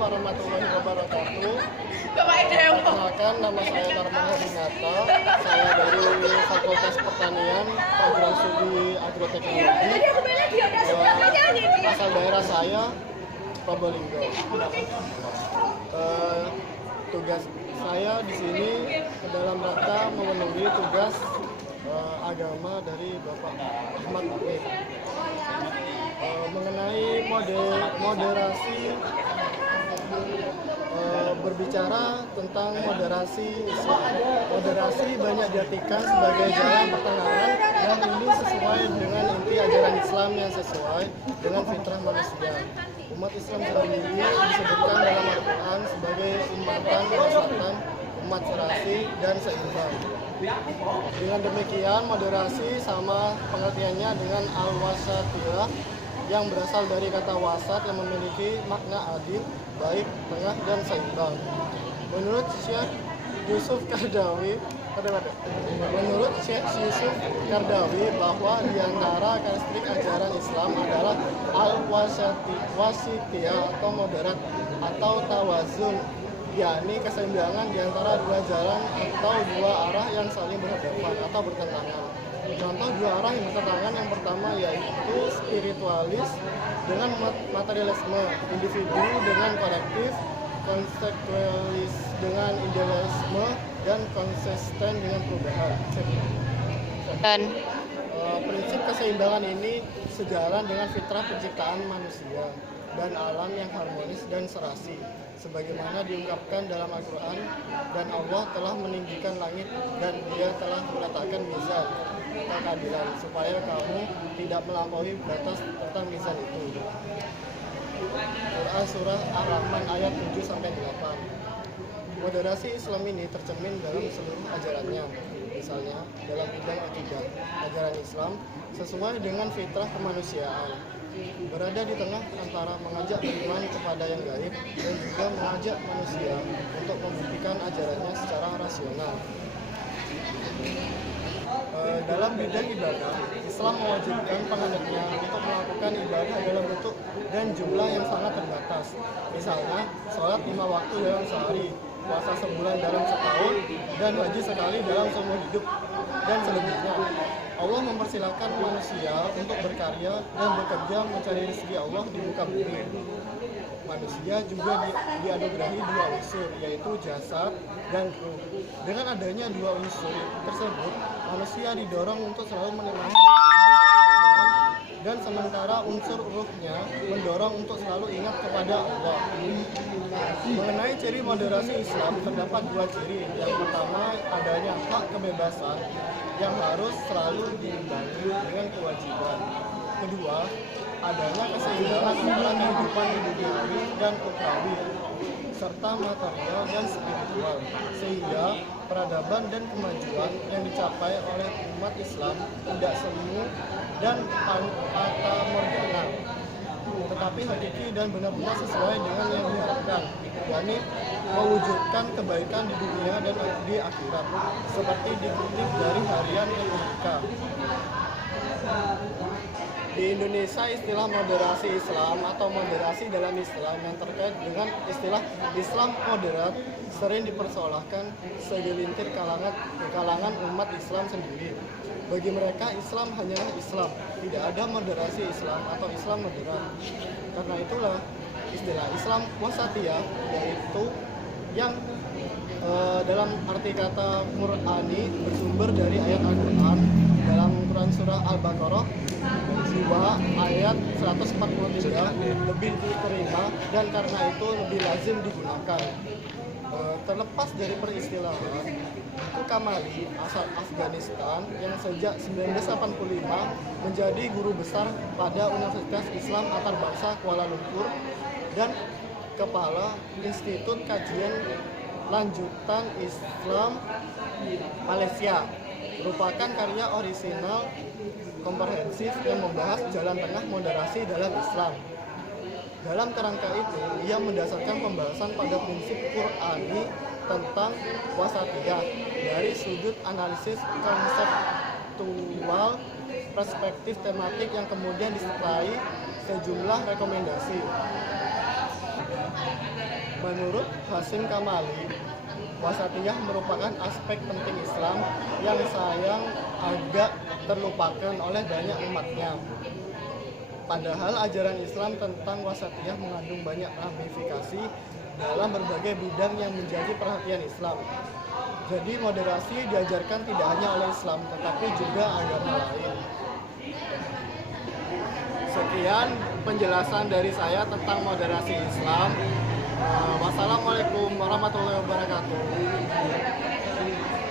warahmatullahi wabarakatuh. Perkenalkan, nama saya Darman Hadinata. Saya dari Fakultas Pertanian, Program Studi Agroteknologi. Asal daerah saya Probolinggo. Tugas saya di sini dalam rangka memenuhi tugas agama dari Bapak Ahmad Habib mengenai moderasi, berbicara tentang moderasi Islam. Moderasi banyak diartikan sebagai jalan pertengahan, dan ini sesuai dengan inti ajaran Islam yang sesuai dengan fitrah manusia. Umat Islam sendiri disebutkan dalam Al-Quran sebagai umatan wasatan, umat serasi dan seimbang. Dengan demikian, moderasi sama pengertiannya dengan al-wasatiyah yang berasal dari kata wasat yang memiliki makna adil, baik, tengah, dan seimbang. Menurut Syekh Yusuf Qaradawi bahwa di antara karakteristik ajaran Islam adalah al-wasitiyah atau moderat atau tawazun, yakni keseimbangan di antara dua jalan atau dua arah yang saling berhadapan atau bertentangan. Contoh dua arah yang bertentangan, yang pertama yaitu spiritualis dengan materialisme, individu dengan kolektif, konsekuenis dengan idealisme, dan konsisten dengan perubahan. Dan prinsip keseimbangan ini sejalan dengan fitrah penciptaan manusia dan alam yang harmonis dan serasi, sebagaimana diungkapkan dalam Al-Quran, dan Allah telah meninggikan langit dan Dia telah meletakkan mizan keadilan supaya kamu tidak melampaui batas tentang mizan itu. Quran Surah Ar-Rahman ayat 7-8. Moderasi Islam ini tercermin dalam seluruh ajarannya. Misalnya dalam bidang akidah, ajaran Islam sesuai dengan fitrah kemanusiaan, berada di tengah antara mengajak beriman kepada yang gaib dan juga mengajak manusia untuk membuktikan ajarannya secara rasional. Dalam bidang ibadah, Islam mewajibkan penganutnya untuk melakukan ibadah dalam bentuk dan jumlah yang sangat terbatas. Misalnya, sholat 5 waktu dalam sehari, puasa sebulan dalam setahun, dan haji sekali dalam seumur hidup, dan selebihnya. Allah mempersilahkan manusia untuk berkarya dan bekerja mencari rezeki Allah di muka bumi. Manusia juga dianugerahi dua unsur, yaitu jasad dan ruh. Dengan adanya dua unsur tersebut, manusia didorong untuk selalu menikmati, dan sementara unsur ruhnya mendorong untuk selalu ingat kepada Allah. Mengenai ciri moderasi Islam, terdapat dua ciri. Yang pertama, adanya hak kebebasan yang harus selalu diimbangi dengan kewajiban. Kedua, adanya keseimbangan antara kehidupan duniawi dan ukhrawi, serta material dan spiritual, sehingga peradaban dan kemajuan yang dicapai oleh umat Islam tidak semu dan fatamorgana, tetapi hakiki dan benar-benar sesuai dengan yang diharapkan, yakni mewujudkan kebaikan di dunia dan di akhirat, seperti dikutip dari Harian Etika. Di Indonesia, istilah moderasi Islam atau moderasi dalam Islam yang terkait dengan istilah Islam moderat sering dipersoalkan segelintir kalangan umat Islam sendiri. Bagi mereka, Islam hanyalah Islam, tidak ada moderasi Islam atau Islam moderat. Karena itulah istilah Islam wasatiyah, yaitu yang dalam arti kata Qur'ani bersumber dari ayat Al-Quran dalam Quran Surah Al-Baqarah 2 ayat 143 lebih diterima, dan karena itu lebih lazim digunakan. Terlepas dari peristilahan, Kamali asal Afghanistan yang sejak 1985 menjadi guru besar pada Universitas Islam Antarbangsa Kuala Lumpur dan Kepala Institut Kajian Lanjutan Islam Malaysia, merupakan karya orisinal komprehensif yang membahas jalan tengah moderasi dalam Islam. Dalam kerangka itu, ia mendasarkan pembahasan pada prinsip Qur'ani tentang wasatiyah dari sudut analisis konseptual, perspektif tematik yang kemudian disertai sejumlah rekomendasi. Menurut Hasyim Kamali, wasatiyah merupakan aspek penting Islam yang sayang agak terlupakan oleh banyak umatnya. Padahal ajaran Islam tentang wasatiyah mengandung banyak ramifikasi dalam berbagai bidang yang menjadi perhatian Islam. Jadi moderasi diajarkan tidak hanya oleh Islam, tetapi juga agama lain. Sekian penjelasan dari saya tentang moderasi Islam. Wassalamualaikum warahmatullahi wabarakatuh.